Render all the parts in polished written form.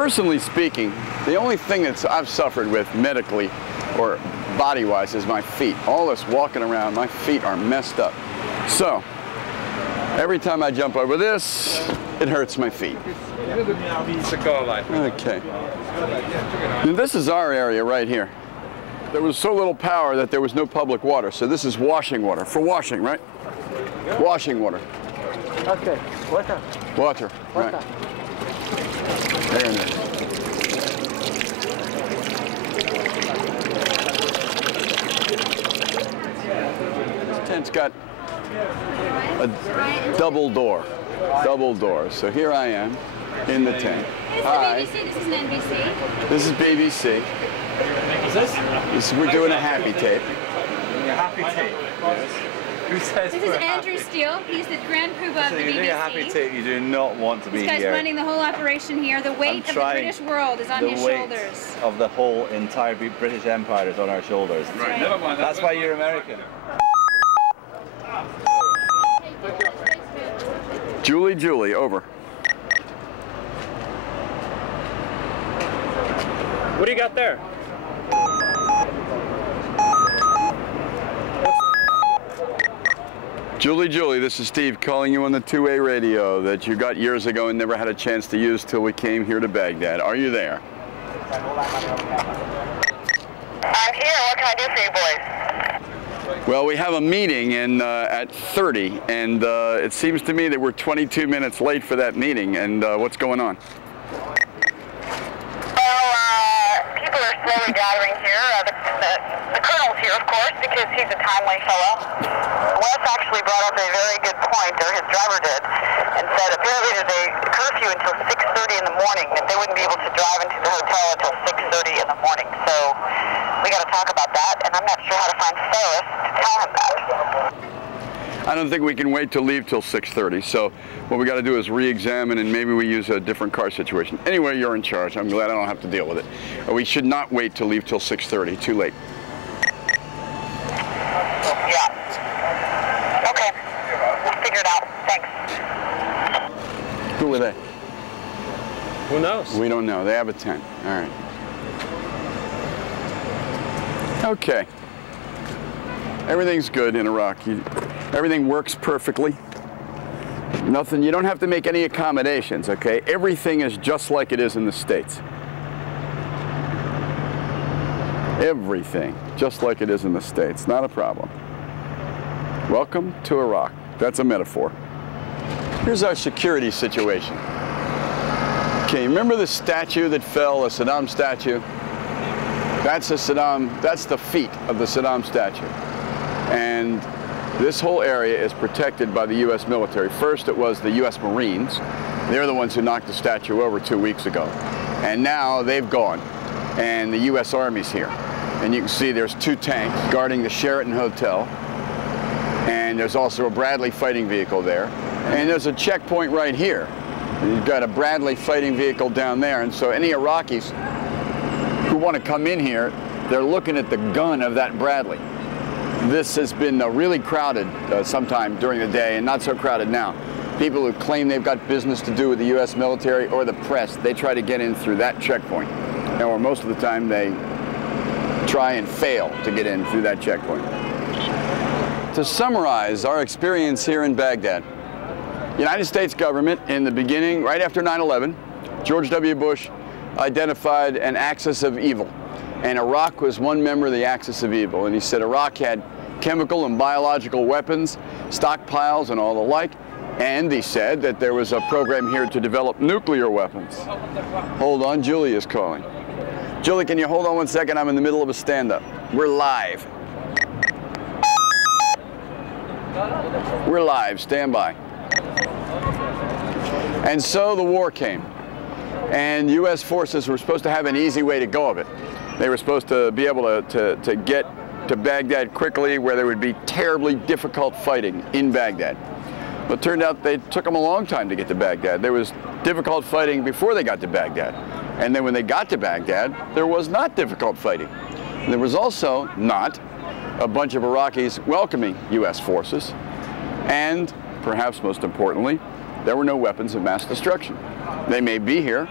Personally speaking, the only thing that I've suffered with medically or body-wise is my feet. All this walking around, my feet are messed up. So, every time I jump over this, it hurts my feet. Okay. Now, this is our area right here. There was so little power that there was no public water, so this is washing water. For washing, right? Washing water. Okay. Water. Water, right. There it is. This tent's got a double door. Double door. So here I am in the tent. Hi. This is an NBC. This is BBC. We're doing a happy tape. A happy tape? Yes. Who says this is Andrew Steele. He's the Grand Poobah of the BBC. You're doing a happy tape, you do not want to be here. This guy's running the whole operation here. The weight of the British world is on his shoulders. Of the whole entire British Empire is on our shoulders. Right. Never mind. That's why you're American. Julie, over. What do you got there? Julie, this is Steve calling you on the 2A radio that you got years ago and never had a chance to use till we came here to Baghdad. Are you there? I'm here. What can I do for you boys? Well, we have a meeting at 30, and it seems to me that we're 22 minutes late for that meeting. And what's going on? Well, people are slowly gathering here. The colonel's here, of course, because he's a timely fellow. Wes actually brought up a very good point, or his driver did, and said apparently there's a curfew until 6:30 in the morning, that they wouldn't be able to drive into the hotel until 6:30 in the morning. So we got to talk about that, and I'm not sure how to find Ferris to tell him that. I don't think we can wait to leave till 6:30, so what we got to do is re-examine and maybe we use a different car situation. Anyway, you're in charge. I'm glad I don't have to deal with it. We should not wait to leave till 6:30. Too late. Yeah. Okay. We'll figure it out. Thanks. Who are they? Who knows? We don't know. They have a tent. All right. Okay. Everything's good in Iraq. Everything works perfectly. Nothing, you don't have to make any accommodations, okay? Everything is just like it is in the States. Everything, just like it is in the States. Not a problem. Welcome to Iraq. That's a metaphor. Here's our security situation. Okay, remember the statue that fell, the Saddam statue? That's the feet of the Saddam statue. And this whole area is protected by the U.S. military. First, it was the U.S. Marines. They're the ones who knocked the statue over 2 weeks ago. And now they've gone, and the U.S. Army's here. And you can see there's 2 tanks guarding the Sheraton Hotel. And there's also a Bradley fighting vehicle there. And there's a checkpoint right here. And you've got a Bradley fighting vehicle down there. And so any Iraqis who want to come in here, they're looking at the gun of that Bradley. This has been really crowded sometime during the day, and not so crowded now. People who claim they've got business to do with the U.S. military or the press, they try to get in through that checkpoint. Or most of the time they try and fail to get in through that checkpoint. To summarize our experience here in Baghdad, United States government in the beginning, right after 9/11, George W. Bush identified an axis of evil. And Iraq was one member of the axis of evil. And he said Iraq had chemical and biological weapons, stockpiles and all the like. And he said that there was a program here to develop nuclear weapons. Hold on, Julie is calling. Julie, can you hold on 1 second? I'm in the middle of a stand-up. We're live. We're live, stand by. And so the war came. And U.S. forces were supposed to have an easy way to go of it. They were supposed to be able to get to Baghdad quickly, where there would be terribly difficult fighting in Baghdad. But it turned out they took them a long time to get to Baghdad. There was difficult fighting before they got to Baghdad. And then when they got to Baghdad, there was not difficult fighting. There was also not a bunch of Iraqis welcoming U.S. forces. And perhaps most importantly, there were no weapons of mass destruction. They may be here,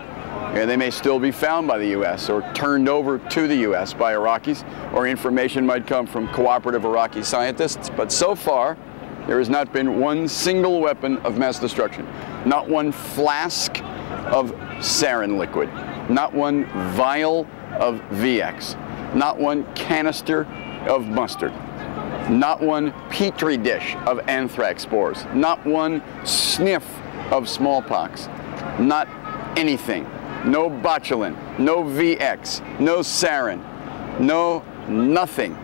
And they may still be found by the U.S. or turned over to the U.S. by Iraqis, or information might come from cooperative Iraqi scientists. But so far, there has not been one single weapon of mass destruction, not one flask of sarin liquid, not one vial of VX, not one canister of mustard, not one petri dish of anthrax spores, not one sniff of smallpox, not anything. No botulin, no VX, no sarin, no nothing.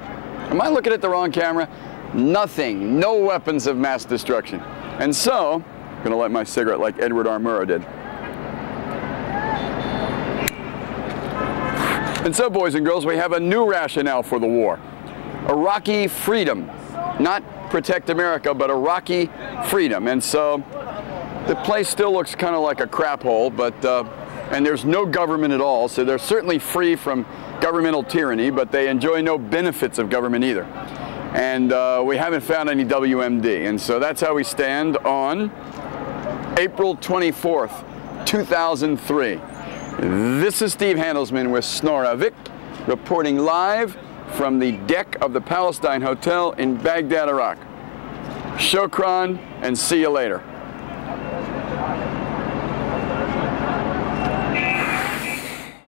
Am I looking at the wrong camera? Nothing, no weapons of mass destruction. And so, I'm gonna light my cigarette like Edward R. Murrow did. And so, boys and girls, we have a new rationale for the war. Iraqi freedom. Not protect America, but Iraqi freedom. And so, the place still looks kind of like a crap hole, but, and there's no government at all, so they're certainly free from governmental tyranny, but they enjoy no benefits of government either. And we haven't found any WMD. And so that's how we stand on April 24th, 2003. This is Steve Handelsman with Snoravik, reporting live from the deck of the Palestine Hotel in Baghdad, Iraq. Shokran, and see you later.